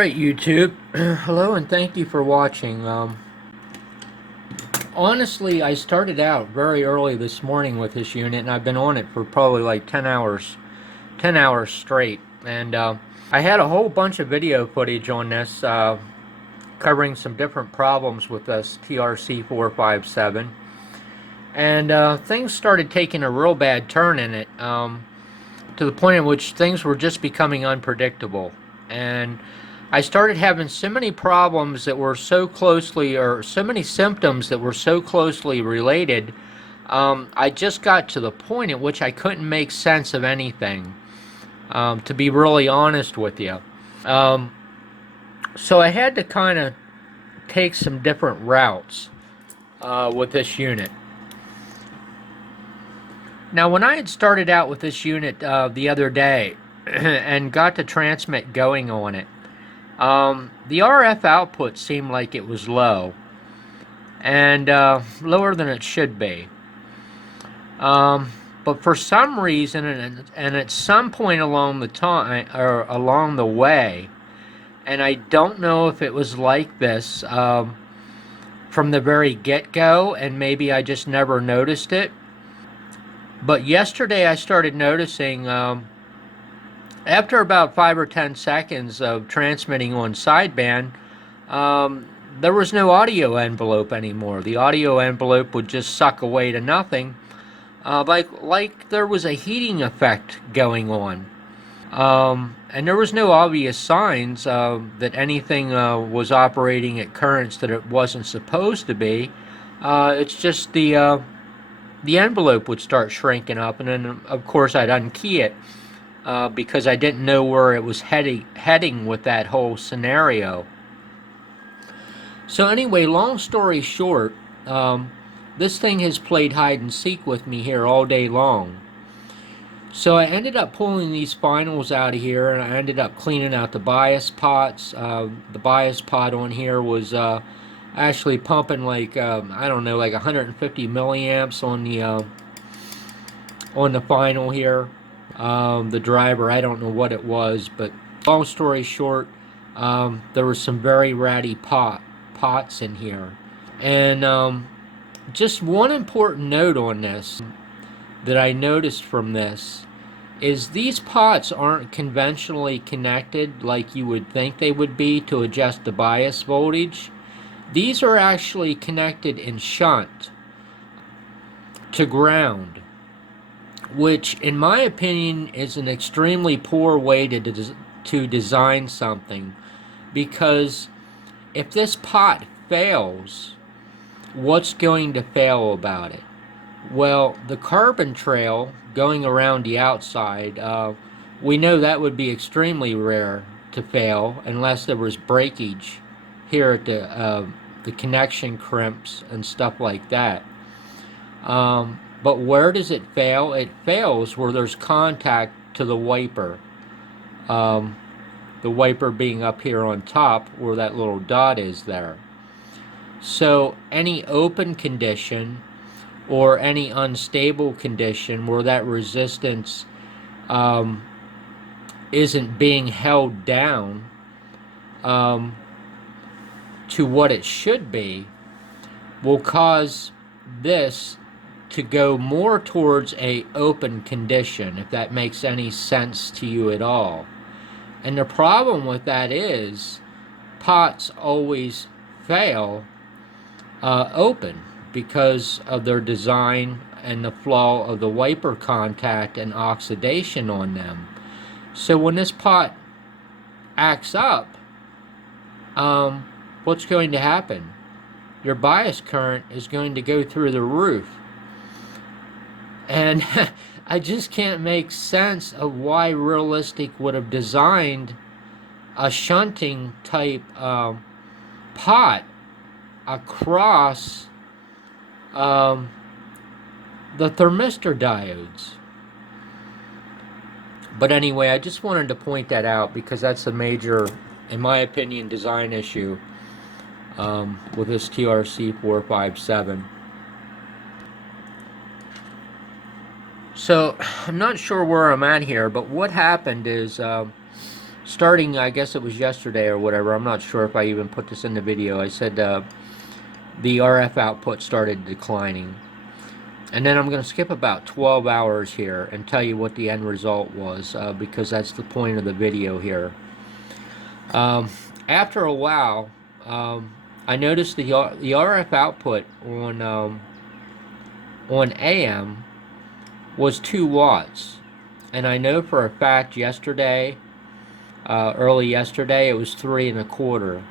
Alright, YouTube. Hello and thank you for watching. Honestly, I started out very early this morning with this unit, and I've been on it for probably like 10 hours straight. And I had a whole bunch of video footage on this, covering some different problems with this trc-457. And things started taking a real bad turn in it, to the point in which things were just becoming unpredictable. And I started having so many problems that were so closely, or so many symptoms that were so closely related. I just got to the point at which I couldn't make sense of anything, to be really honest with you. So I had to kind of take some different routes with this unit. Now, when I had started out with this unit the other day and got the transmit going on it, the RF output seemed like it was low, and lower than it should be. But for some reason, and at some point along the time, or along the way, and I don't know if it was like this from the very get-go, and maybe I just never noticed it. But yesterday I started noticing, after about 5 or 10 seconds of transmitting on sideband, there was no audio envelope anymore. The audio envelope would just suck away to nothing, like there was a heating effect going on. And there was no obvious signs that anything was operating at currents that it wasn't supposed to be. It's just the envelope would start shrinking up, and then of course I'd unkey it because I didn't know where it was heading with that whole scenario. So anyway, long story short, this thing has played hide and seek with me here all day long. So I ended up pulling these finals out of here, and I ended up cleaning out the bias pots. The bias pot on here was actually pumping like, I don't know, like 150 milliamps on the final here. The driver, I don't know what it was, but long story short, there were some very ratty pots in here. And just one important note on this that I noticed from this is these pots aren't conventionally connected like you would think they would be to adjust the bias voltage. These are actually connected in shunt to ground, which in my opinion is an extremely poor way to design something, because if this pot fails, what's going to fail about it? Well, the carbon trail going around the outside, we know that would be extremely rare to fail unless there was breakage here at the connection crimps and stuff like that. But where does it fail? It fails where there's contact to the wiper. The wiper being up here on top where that little dot is there. So any open condition or any unstable condition where that resistance isn't being held down to what it should be will cause this to go more towards a open condition, if that makes any sense to you at all. And the problem with that is pots always fail open because of their design and the flaw of the wiper contact and oxidation on them. So when this pot acts up, what's going to happen? Your bias current is going to go through the roof. And I just can't make sense of why Realistic would have designed a shunting type pot across the thermistor diodes. But anyway, I just wanted to point that out because that's a major, in my opinion, design issue with this trc-457. So I'm not sure where I'm at here, but what happened is starting, I guess it was yesterday or whatever, I'm not sure if I even put this in the video, I said the RF output started declining. And then I'm going to skip about 12 hours here and tell you what the end result was, because that's the point of the video here. After a while, I noticed the RF output on AM was 2 watts. And I know for a fact yesterday, early yesterday, it was 3 1/4.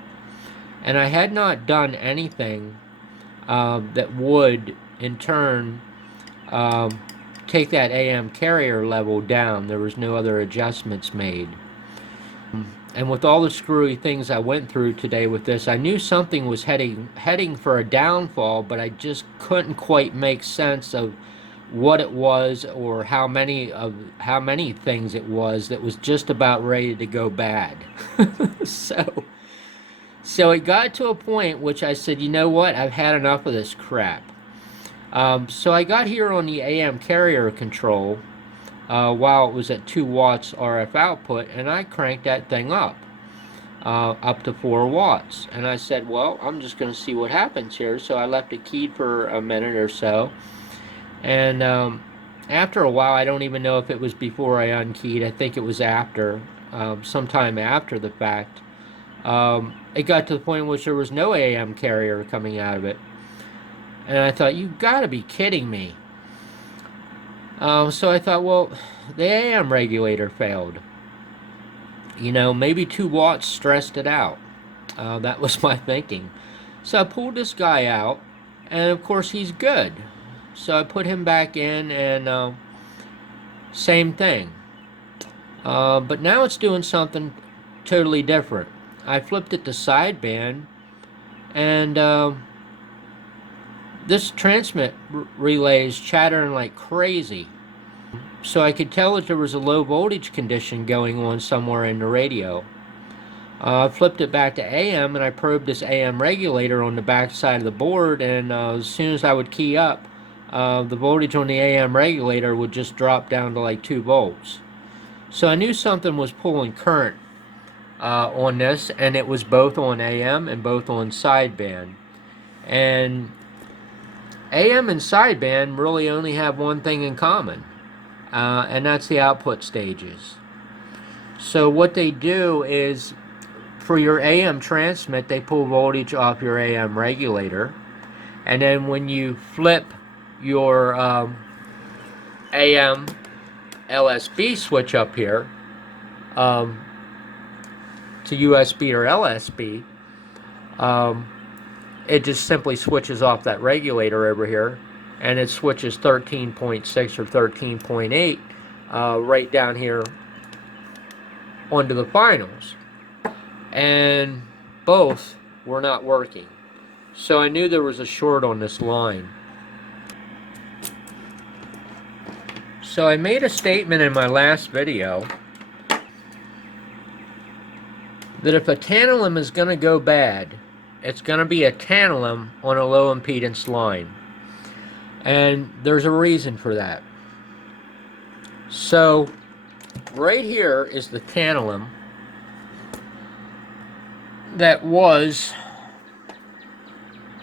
And I had not done anything that would, in turn, take that AM carrier level down. There was no other adjustments made. And with all the screwy things I went through today with this, I knew something was heading for a downfall, but I just couldn't quite make sense of what it was or how many things it was that was just about ready to go bad. So it got to a point which I said, you know what, I've had enough of this crap. So I got here on the AM carrier control while it was at 2 watts RF output, and I cranked that thing up to 4 watts. And I said, well, I'm just going to see what happens here. So I left it keyed for a minute or so. And after a while, I don't even know if it was before I unkeyed. I think it was after, sometime after the fact. It got to the point in which there was no AM carrier coming out of it. And I thought, you've got to be kidding me. So I thought, well, the AM regulator failed. You know, maybe 2 watts stressed it out. That was my thinking. So I pulled this guy out, and of course he's good. So I put him back in, and same thing. But now it's doing something totally different. I flipped it to sideband, and this transmit relay is chattering like crazy. So I could tell that there was a low voltage condition going on somewhere in the radio. I flipped it back to AM, and I probed this AM regulator on the back side of the board, and as soon as I would key up, the voltage on the AM regulator would just drop down to like 2 volts. So I knew something was pulling current on this, and it was both on AM and both on sideband. And AM and sideband really only have one thing in common, and that's the output stages. So what they do is, for your AM transmit, they pull voltage off your AM regulator, and then when you flip your AM LSB switch up here to USB or LSB, it just simply switches off that regulator over here, and it switches 13.6 or 13.8 right down here onto the finals. And both were not working. So I knew there was a short on this line. So I made a statement in my last video that if a tantalum is going to go bad, it's going to be a tantalum on a low impedance line. And there's a reason for that. So right here is the tantalum that was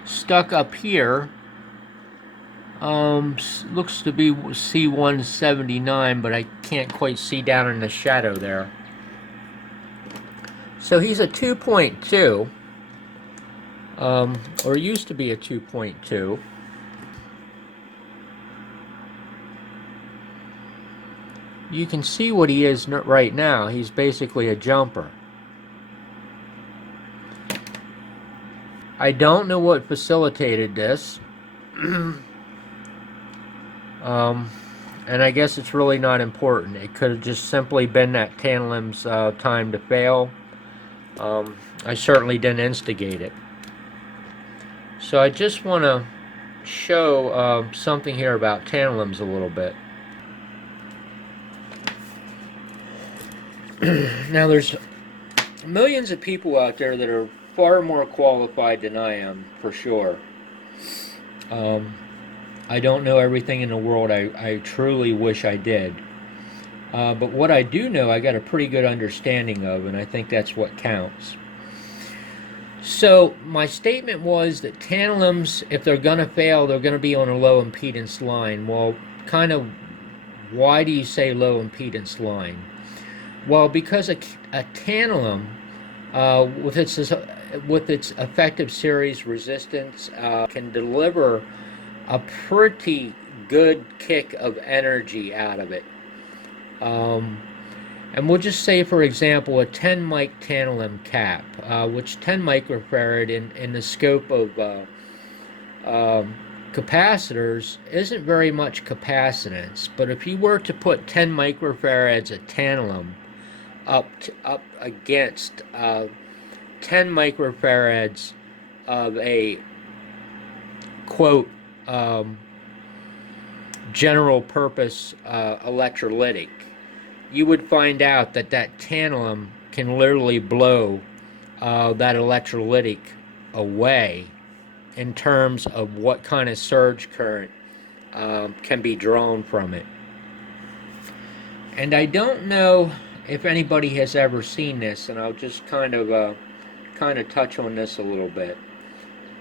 stuck up here. Looks to be C179, but I can't quite see down in the shadow there. So he's a 2.2, or used to be a 2.2. You can see what he is right now. He's basically a jumper. I don't know what facilitated this. And I guess it's really not important. It could have just simply been that tantalum's time to fail. I certainly didn't instigate it. So I just want to show something here about tantalums a little bit. Now there's millions of people out there that are far more qualified than I am, for sure. I don't know everything in the world. I truly wish I did. But what I do know, I got a pretty good understanding of, and I think that's what counts. So my statement was that tantalums, if they're going to fail, they're going to be on a low impedance line. Well, kind of, why do you say low impedance line? Well, because a tantalum, with its effective series resistance, can deliver a pretty good kick of energy out of it. And we'll just say, for example, a 10 mic tantalum cap, which 10 microfarad in the scope of capacitors isn't very much capacitance. But if you were to put 10 microfarads of tantalum up against 10 microfarads of a quote general purpose electrolytic, you would find out that that tantalum can literally blow that electrolytic away in terms of what kind of surge current can be drawn from it. And I don't know if anybody has ever seen this, and I'll just kind of touch on this a little bit.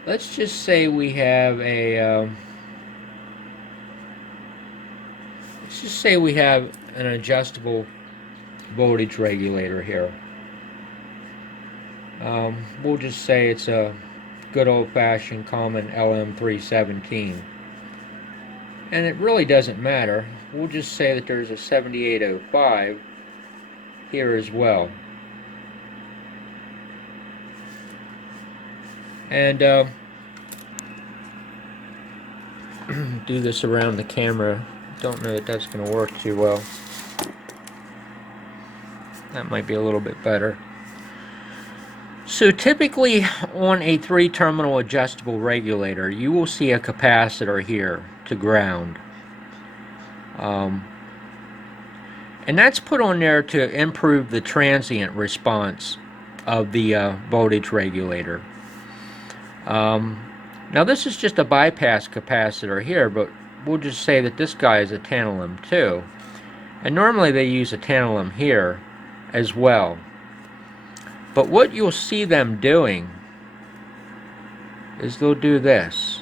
Let's just say we have a let's just say we have an adjustable voltage regulator here. We'll just say it's a good old-fashioned common LM317, and it really doesn't matter. We'll just say that there's a 7805 here as well, and do this around the camera. Don't know that that's going to work too well. That might be a little bit better. So typically on a 3-terminal adjustable regulator, you will see a capacitor here to ground. And that's put on there to improve the transient response of the voltage regulator. Now this is just a bypass capacitor here, but we'll just say that this guy is a tantalum too. And normally they use a tantalum here as well. But what you'll see them doing is they'll do this.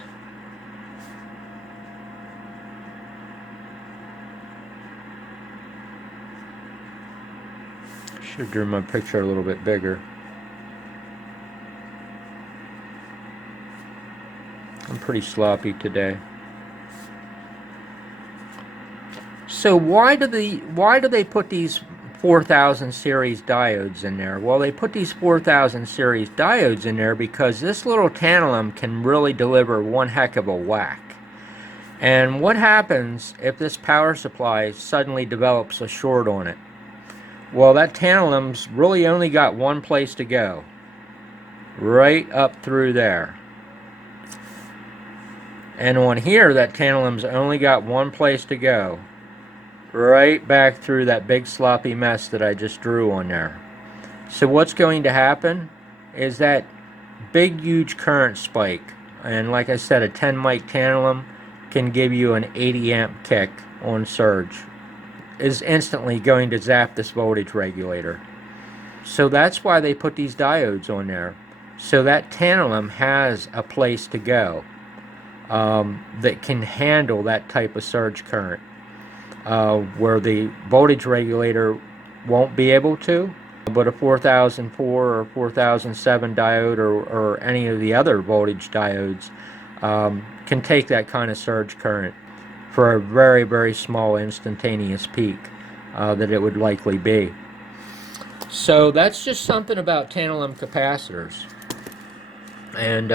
Should have drawn my picture a little bit bigger. I'm pretty sloppy today. So why do they put these 4000 series diodes in there? Well, they put these 4000 series diodes in there because this little tantalum can really deliver one heck of a whack. And what happens if this power supply suddenly develops a short on it? Well, that tantalum's really only got one place to go, right up through there. And on here, that tantalum's only got one place to go, right back through that big sloppy mess that I just drew on there. So what's going to happen is that big huge current spike, and like I said, a 10 mic tantalum can give you an 80 amp kick on surge, is instantly going to zap this voltage regulator. So that's why they put these diodes on there, so that tantalum has a place to go that can handle that type of surge current. Where the voltage regulator won't be able to, but a 4004 or 4007 diode or any of the other voltage diodes can take that kind of surge current for a very, very small instantaneous peak that it would likely be. So that's just something about tantalum capacitors, and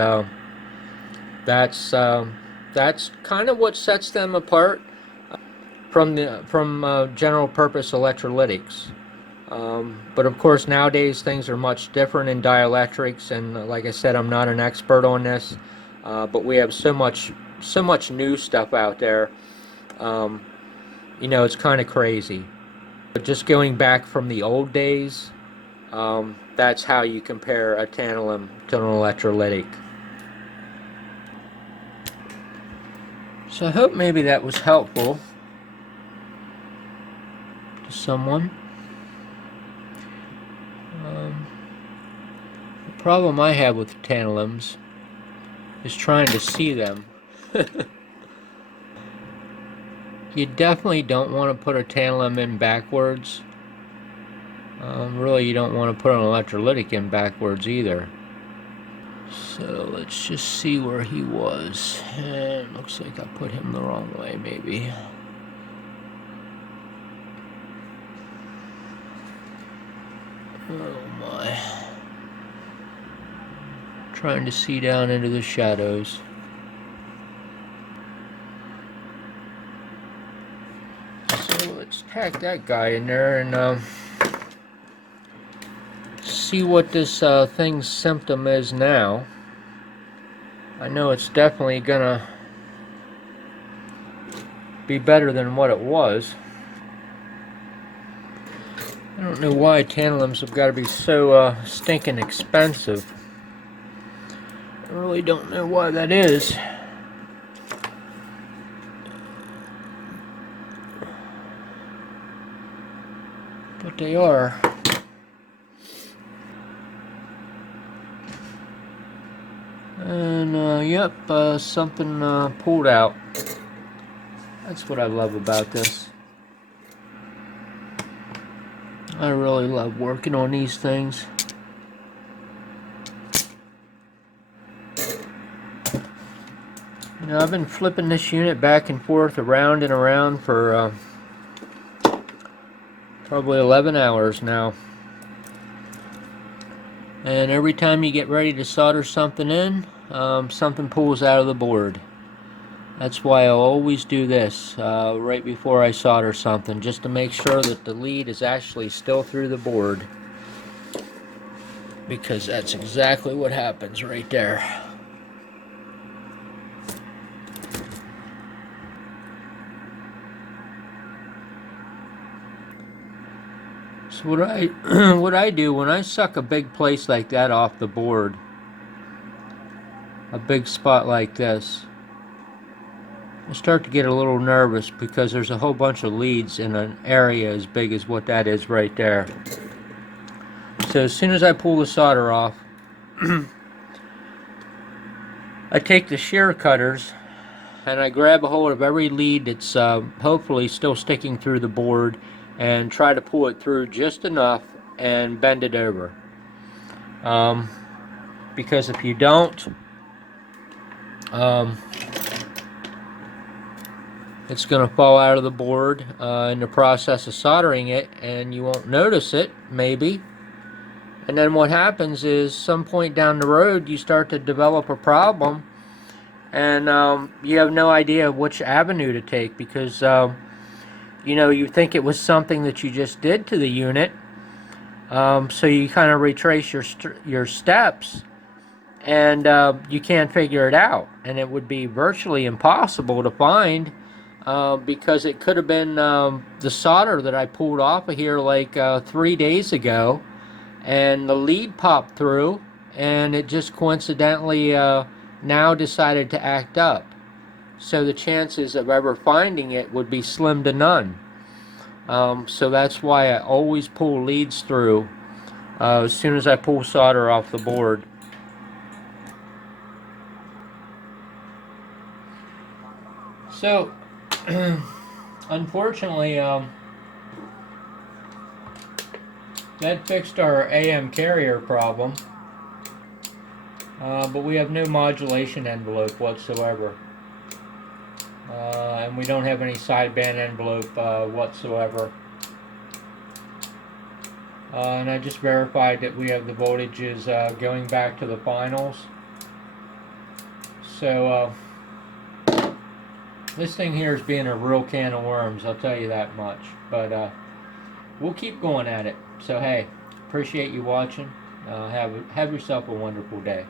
that's kind of what sets them apart from general purpose electrolytics. But of course nowadays things are much different in dielectrics, and like I said, I'm not an expert on this, but we have so much new stuff out there. You know, it's kind of crazy. But just going back from the old days, that's how you compare a tantalum to an electrolytic. So I hope maybe that was helpful to someone. The problem I have with tantalums is trying to see them. You definitely don't want to put a tantalum in backwards. Really, you don't want to put an electrolytic in backwards either. So let's just see where he was. And looks like I put him the wrong way, maybe. Oh my. Trying to see down into the shadows. So let's tack that guy in there and see what this thing's symptom is now. I know it's definitely gonna be better than what it was. I don't know why tantalums have got to be so stinking expensive. I really don't know why that is. But they are. And yep, something pulled out. That's what I love about this. I really love working on these things. You know, I've been flipping this unit back and forth, around and around for probably 11 hours now. And every time you get ready to solder something in, something pulls out of the board. That's why I always do this right before I solder something, just to make sure that the lead is actually still through the board. Because that's exactly what happens right there. So what I do when I suck a big place like that off the board, a big spot like this, I start to get a little nervous because there's a whole bunch of leads in an area as big as what that is right there. So as soon as I pull the solder off, I take the shear cutters and I grab a hold of every lead that's hopefully still sticking through the board and try to pull it through just enough and bend it over. Because if you don't, it's going to fall out of the board in the process of soldering it, and you won't notice it, maybe. And then what happens is, some point down the road, you start to develop a problem, and you have no idea which avenue to take, because you know, you think it was something that you just did to the unit, so you kind of retrace your steps, and you can't figure it out, and it would be virtually impossible to find, because it could have been the solder that I pulled off of here like 3 days ago, and the lead popped through, and it just coincidentally now decided to act up. So the chances of ever finding it would be slim to none. So that's why I always pull leads through as soon as I pull solder off the board. So unfortunately, that fixed our AM carrier problem, but we have no modulation envelope whatsoever. And we don't have any sideband envelope whatsoever. And I just verified that we have the voltages going back to the finals. So this thing here is being a real can of worms, I'll tell you that much. But we'll keep going at it. So hey, appreciate you watching. Have yourself a wonderful day.